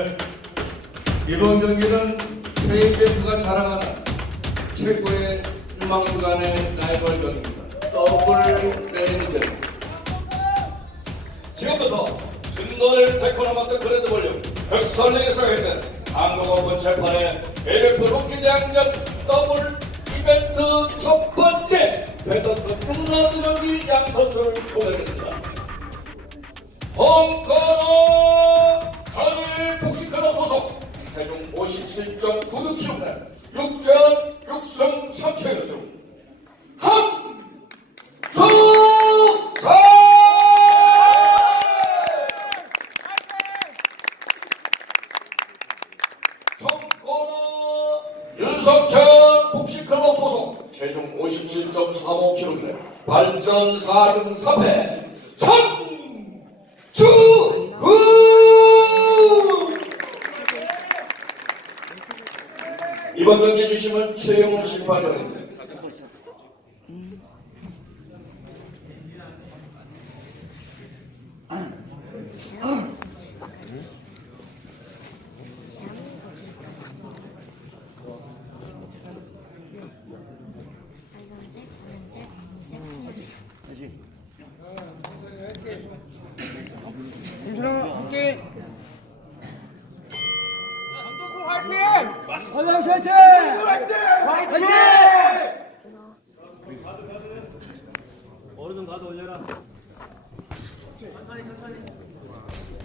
네. 이번 경기는 KBF가 자랑하는 최고의 음악주간의 라이벌전입니다. 더블 레인드. 지금부터 진도를 맡은 그랜드 볼륨 흑설리게 시작했는 한국 오픈 재판의 AF 로키 대항전 더블 이벤트 첫 번째 배드민턴 음란드러기 양 선수를 초대하겠습니다. 홍코너 전일 복식클럽 소속 체중 57.96kg 6전 6승 3패 연승 함수사 홍코너 윤석현 복식클럽 소속 체중 57.35kg 발전 4승 4패 천주후 이번 경기 주심은 최영훈 심판위원입니다. 빨간색, 파란색, 검은색, 하얀색. 김준아 함께 화이팅! 화이팅! 화이팅! 어느 가도 올려라.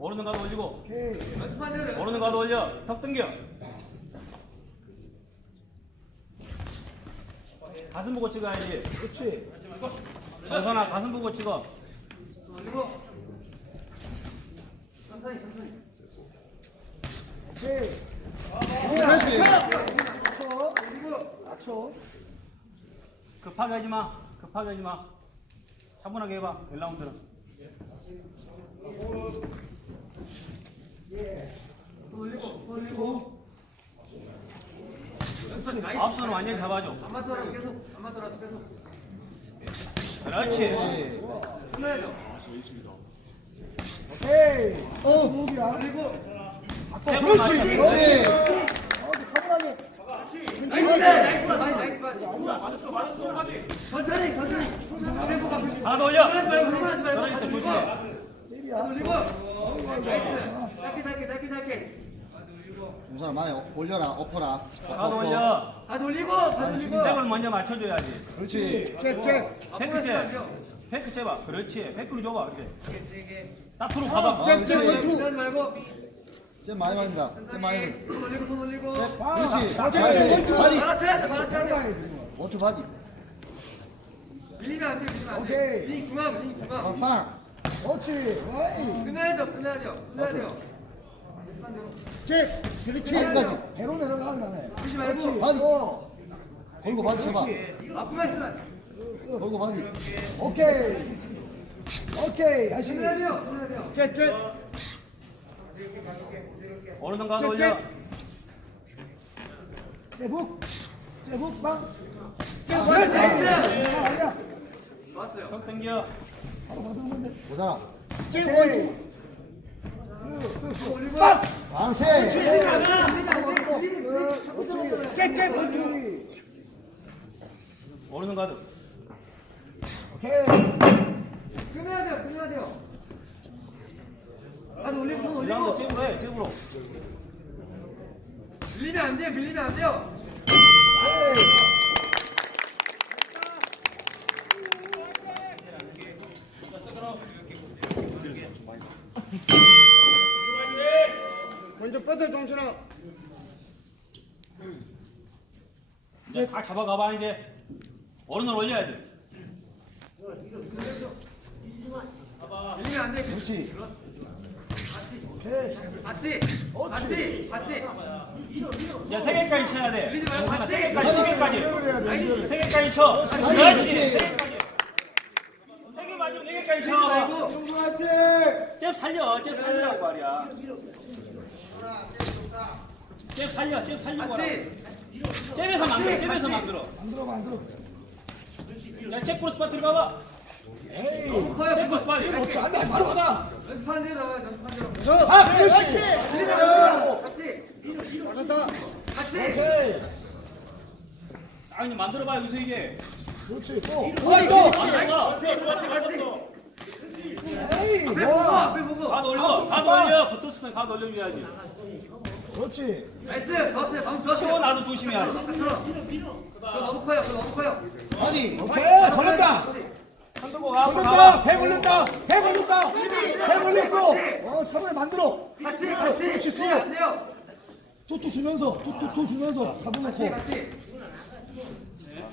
오르는 가도 올리고. 오르는 가도 올려. 턱 당겨. 가슴 보고 찍어야지. 그렇지 정선아, 가슴 보고 찍어. 오케이 그렇지 맞춰 맞춰 급하게 하지 마. 급하게 하지 마. 차분하게 해봐. 1라운드는. 앞선은 완전히 잡아줘. 안 맞더라도 계속 안 맞더라도 계속 그렇지. 오케이 어 무기야 그리고 아까 그렇지. 그렇지 어 차분하게 나이스 나이스 나이스 나이스 바디 천천히 천천히 가도 올려. 하지 말고 흥분하지 말고 조심해. 때리야 올리고 나이스 짧게 짧게 짧게 짧게 많이 올려라 엎어라. 가도 올려. 다 돌리고 잽을 먼저 맞춰줘야지. 그렇지. 잽잽. 팩크 잽. 팩크 잽아. 그렇지. 팩크로 줘봐. 이렇게. 딱으로 가봐. 잽 잽 원투 하지 말고. 잼 많이 맞는다. 잼 많이 손 올리고 손 올리고. 그렇지. 아, 잽, 바디 원투. 바디 받아쳐야지 받아쳐야지 원투 바디 밀리면 안 돼 밀리면 안 돼. 오케이. 링 중앙 링 중앙 빵빵 그렇지. 어이 끝내야죠 끝내야죠 끝내야죠 잽! 그렇지 끝까지. 배로 내려가네. 하지 말고. 그렇지. 바디. 어. 걸고 바디 쳐봐 앞으로 있으면 걸고 바디 오케이. 오케이. 다시. 끝내야 돼요 끝내야 돼요 잽잽! 어느 정 가도 잽, 올려. 잽훅 잽훅 빵! 잽, 나이스. 좋았어요 턱 당겨. 보자 방세. 잽잽 원투. 어느 정 가도. 오케이. 끝내야 돼요 끝내야 돼요. 다 올리고 손 1라운드 올리고. 잽으로 해. 잽으로. 밀리면 안 돼요 밀리면 안 돼요 먼저 뻗어 정신아 이제 다 잡아가봐 이제. 어른을 올려야 돼. 밀리면 안 돼. 그렇지 같이 같이 같이 같이 야, 세 개까지 쳐야 돼. 밀리지 말고 같이 세 개까지, 세 개까지. 세 개까지 쳐. 그렇지. 세 개까지. 세개 맞으면 네 개까지 쳐. 용수 화이팅! 잽 살려. 잽 살리라고 말이야. 잽 살려. 잽 살리고. 같이 잽에서 만들어. 잽에서 만들어. 만들어 만들어. 야, 잽 크로스 파트 가봐. 에이. 잽 크로스 파트. 그렇지 안돼 바로 받아. 연습한 대로 나와요 연습한 대로 아 그렇지. 밀리지 말고 같이 받았다. 같이 오케이. 아니 만들어봐 여기서 이게. 그렇지 또. 아, 또. 만들어. 같이 에이. 앞에 보고 와. 앞에 보고 가드 올려. 가드 올려. 붙었으면 가드 올려줘야지. 그렇지. 나이스 좋았어요 방금 좋았어요 나도 조심해야 돼. 그거 너무 커요 그거 너무 커요 바디. 오케이 걸렸다. 가. 걸렸다. 배 걸렸다. 배 걸렸다. 배 걸렸어. 어 차분히 만들어. 같이 같이 그렇지, 밀리면 안 돼요 뚜뚜 주면서 뚜뚜뚜 주면서 같이 잡아놓고. 같이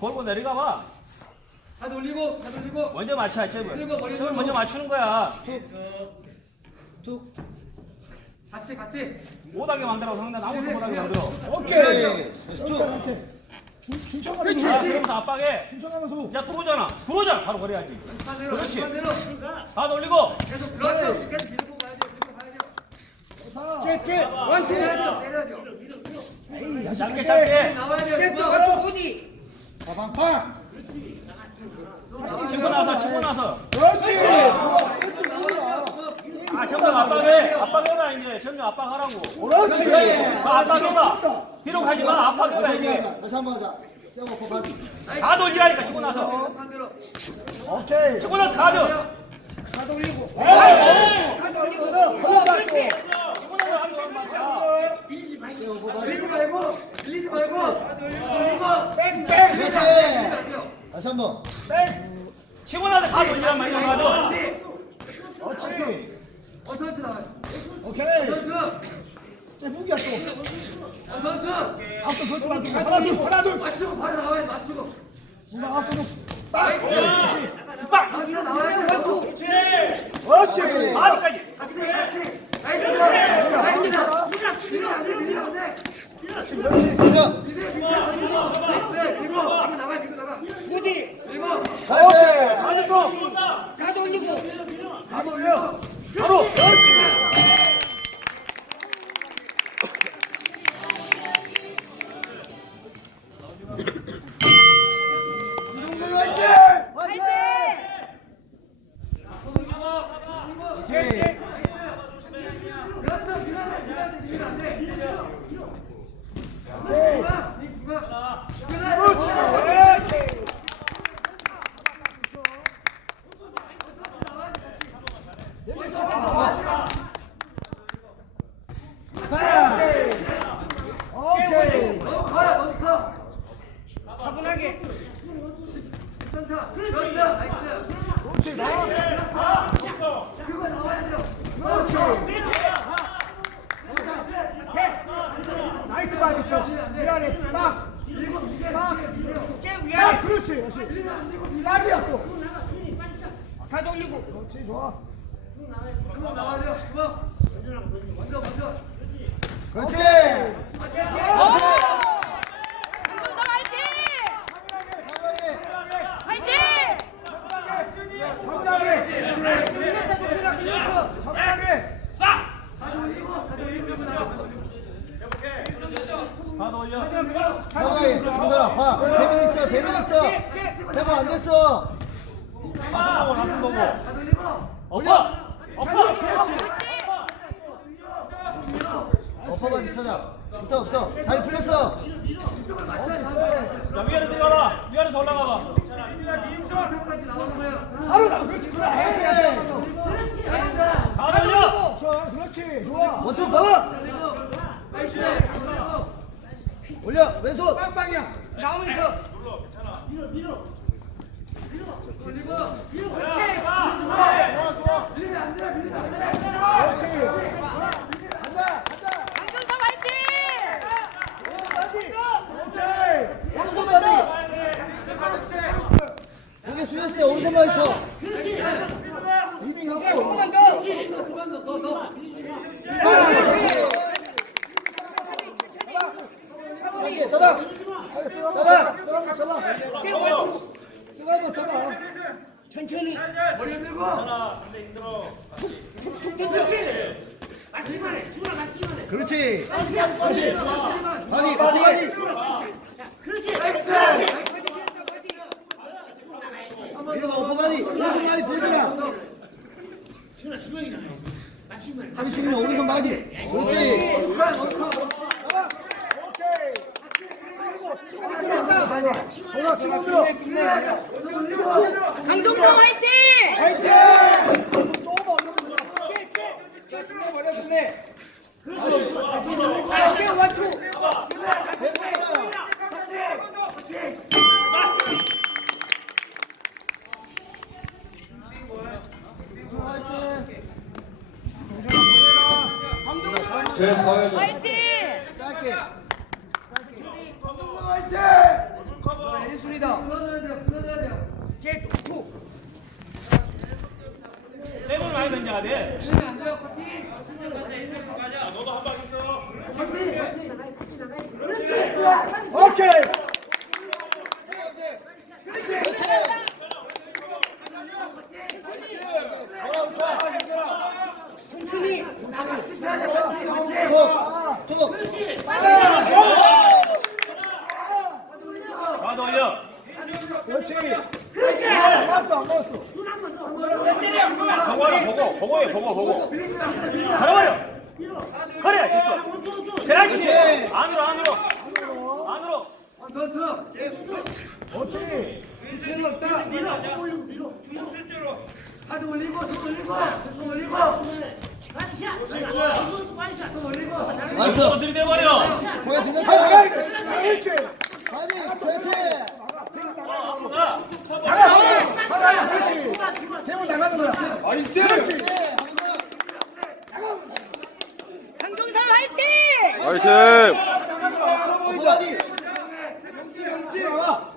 걸고 내려가 봐. 다 돌리고 다 돌리고 먼저 맞춰야 잽을. 그리고 머리. 먼저 맞추는 거야. 같이 같이 못하게 만들어. 상대 나무도 못하게 만들어. 오케이. 이렇게. 충청하면서. 자, 그러면서 압박해. 충청하면서. 야, 들어오잖아. 들어오잖아. 바로 대로 그렇지. 대로 다 돌리고. 계속 그렇죠 끝까지 밀고 가야 돼요 밀고 가야 돼요 잭잭 원투. 때려야 돼요 에이 짧게, 짧게. 나와야 돼요 잭잭 그거. 원투 보디. 가방팡. 치고 나서, 치고 나서. 그렇지. 아, 점점 압박해. 압박해라, 이제. 점점 압박하라고. 그렇지. 아, 압박해봐. 뒤로 가지 마. 압박해라, 이제. 다시 한번 하자. 째고 바디. 다 돌리라니까, 치고 나서. 오케이. 치고 나서 다 돌려. 가도 올리고. 가도 올리고. 어 그렇지. 치고 나서 한 번, 한 번. 밀리지 말고 밀리지 말고 돌리고 뺑 뺑. 그렇지. 밀리면 안 돼요 다시 한 번. 뺑. 치고 나서 다 돌리란 말이야, 가도. 같이 그렇지. 어턴트 나와요 오케이. 어턴트 쟤 무기야 또. 어턴트 앞도 그렇지 말고 하나 둘 하나 둘. 맞추고 바로 나와야 돼 맞추고 중간 앞도 딱. 나이스. 그렇지. 아 밀어 나와야 돼 그렇지. 마디까지. 같이 같이 나이스 나이스 밀리면 안돼 밀리면 안돼 그렇지. 밀어. 미세 미세 나이스 밀고 밀고 나가 밀고 나가 무디. 밀고 오케이. 또. 가도 올리고. 가도 올려. 바로. 그렇지. 나와. 나와야 돼요. 그렇지. 나이트. 미안해. 그렇지. 다시. 빡이야 또. 가도 올리고. 그렇지. 그렇지. 한국사 화이팅! 화이팅! 성장해. 성장해. 다 돌리고, 다 돌리고 나가. 다 돌려. 가만히. 정선아, 봐. 대면 있어. 대면 있어. 대면 안 됐어. 가슴 보고, 가슴 보고. 다 돌리고. 엎어! 엎어! 어퍼 바디 찾아. 붙어, 붙어. 잘 풀렸어. 야, 위아래 들어가봐. 위아래서 올라가봐. 앞에까지 나오는 거예요. 바로 나. 그렇지. 그래. 나이스. 다 돌려! 좋아. 그렇지. 좋아. 원투 봐. 나이스. 올려. 왼손. 빵빵이야. 나오면서. 돌리고. 그렇지. 밀리면 안 돼요, 밀리면 안 돼요. 그렇지. 간다. 간다. 한국사 화이팅! 오케이. 오른손 바디. 고개 숙였을 때 오른손 바디 쳐. 이밍하 야, 조금만 더. 조금만 더, 더, 더. 차분히. 더다. 더다. 서가면 잡아. 최고. 서가면 잡아. 천천히. 머리 들고. 근데 힘들어. 툭툭 던져. 맞기만 해. 주라 맞기만 해. 그렇지. 다시. 아니, 아니. 그렇지. 엑스. 이거 오퍼바디. 오퍼바디 보여주라. 바디 죽이면 오른손 바디. 그렇지. 올라 지금 들어. 강동성 화이팅! 제4회전 화이팅! 짧게. 쌤을 많이 던져야 돼. 오케이. 톡, 톡. 가도 올려. 그렇지. 안 맞았어, 안 맞았어. 보고 하라, 보고. 보고 해, 보고, 보고. 걸어버려. 그래, 됐어. 그렇지. 안으로, 안으로. 안으로. 그렇지. 하드 올리고 손 올리고 손 올리고 왔어. 또 들이대버려. 보여 주면 가이, 돼. 그렇지. 바디, 그렇지. 가. 나가. 나가. 그렇지. 제물 나가는 거야. 나이스. 그렇지. 강동선 화이팅! 오빠 바디. 그렇지. 나와.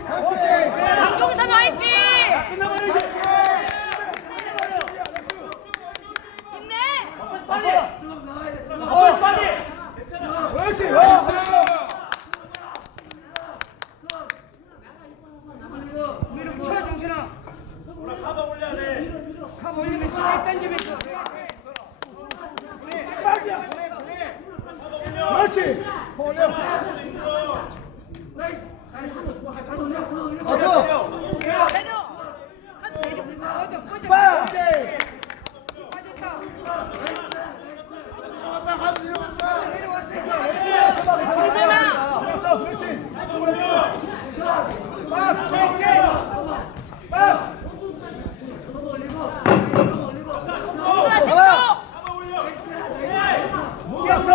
강동선 화이팅! 힘내! 빨리. 어. 빨리. 그렇지. 어. 위로 쳐 정신아 카 올리면서 살 당기면서 빵이야. 그렇지. 더 올려. 나이스 나이스 하드 올려 손 올리고 맞아. 내려! 컷 내려! 빵. 오케이. 동선아! 그렇죠. 그렇지. 빵. 오케이. 빵. 동선아 10초! 기합선.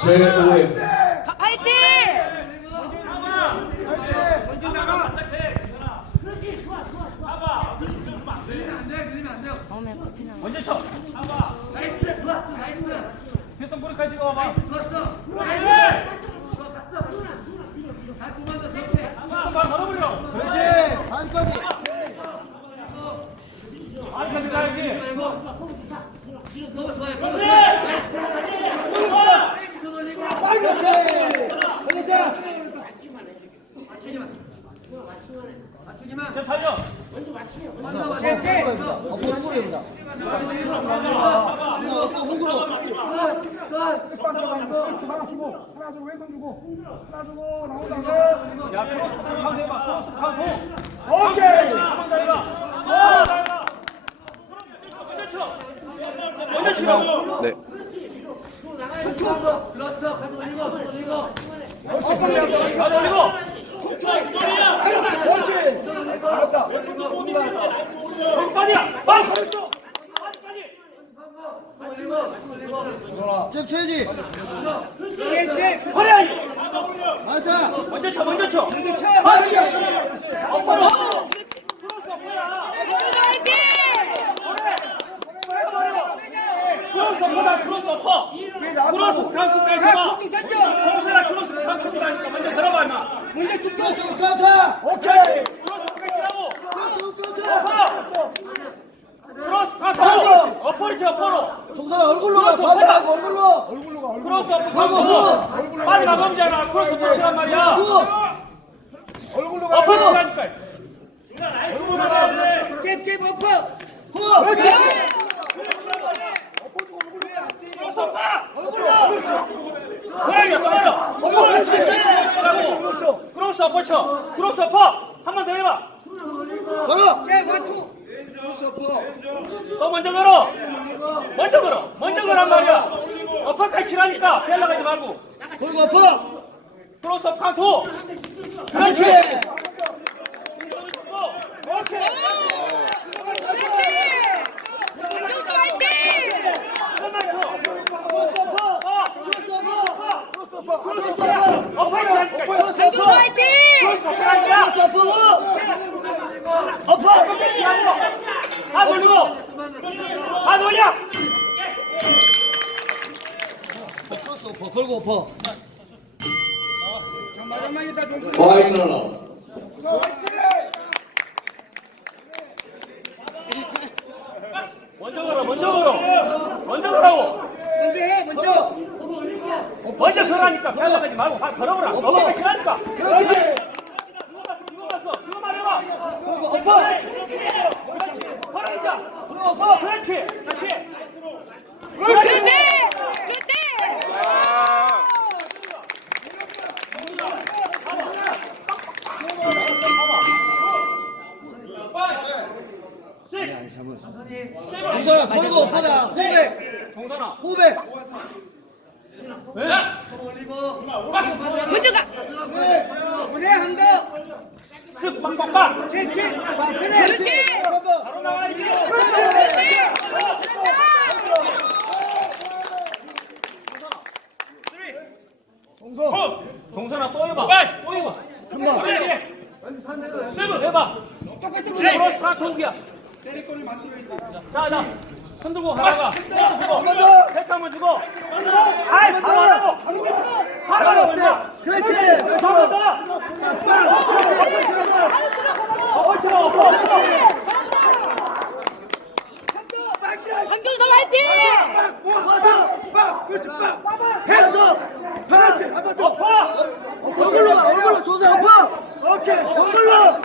제5회 가- 화이팅! 다음에 커피 나. 먼저 쳐. 나이스. 좋았어. 나이스. 필성 뿌리까지 찍어봐. 좋았어. 필성 반 직반 들어가면서 하나 주고 하나 주고 왼손 주고 하나 주고 나온다고 야 크로스 판 해봐 크로스 판 고. 오케이 한번더 해봐 어. 먼저 치고. 네. 툭툭. 그렇죠. 가서 올리고 올리고. 그렇지. 가서 올리고. 툭툭. 하나 그렇지. 잘했다. 왼손도 못 밀어. 왼손이야. 빨리. 잽 쳐야지. 잽, 잽. 허리! 맞다. 먼저 쳐, 먼저 쳐. 먼저 쳐. 아, 여기 걸고 엎어. 와, 일어나. 그렇지. 다시. 그렇지. 그렇지. 정선아, 벌고 오빠다. 호백. 정선아. 호백. 해봐. 오이고. 한번. 세븐 해봐. 똑같은 거. 크로스 다 공기야. 때릴 거를 만들면 돼. 자, 자. 손 들고 가다가. 주고. 백한 번 주고. 아이, 바로 하라고. 바로 하라고. 그렇지. 한번 더. 그렇지. 어, 어, 강경섭 화이팅! 와서! 빡! 그렇지 빡! 해서! 그렇지! 어, 빡! 얼굴로 얼굴로 조세 아파. 오케이. 얼굴로.